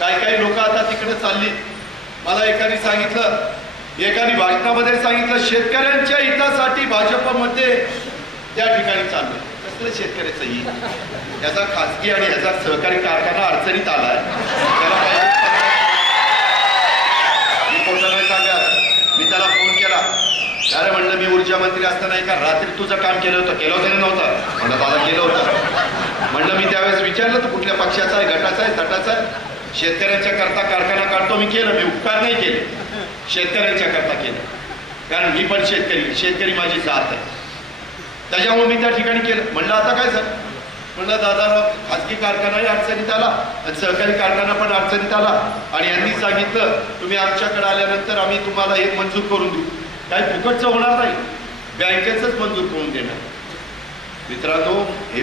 काही लोक आता तिकडे चालली. मला एकाने सांगितलं, एकाने भाषणामध्ये सांगितलं, शेतकऱ्यांच्या हितासाठी भाजपमध्ये त्या ठिकाणी चाललं. कसलं शेतकऱ्याचं हित? याचा खासगी आणि याचा सहकारी कारखाना अडचणीत आलाय. मी त्याला फोन केला. अरे म्हणलं, मी ऊर्जा मंत्री असताना एका रात्री तुझं काम केलं होतं नव्हतं? म्हणलं दादा केलं होतं. म्हणलं मी त्यावेळेस विचारलं, तू कुठल्या पक्षाचा आहे, गटाचा आहे, तटाचा आहे? शेतकऱ्यांच्या करता कारखाना काढतो मी. केलं, मी उपकार नाही केले, शेतकऱ्यांच्या करता केलं. कारण मी पण शेतकरी माझी जात आहे, त्याच्यामुळे मी त्या ठिकाणी केलं. म्हणलं आता काय सर? म्हणलं दादा, खाजगी कारखानाही अडचणीत आला आणि सहकारी कारखाना पण अडचणीत आला, आणि यांनी सांगितलं तुम्ही आमच्याकडे आल्यानंतर आम्ही तुम्हाला हे मंजूर करून देऊ. काही फुकटचं होणार नाही, बँकेचंच मंजूर करून देणार. मित्रांनो, हे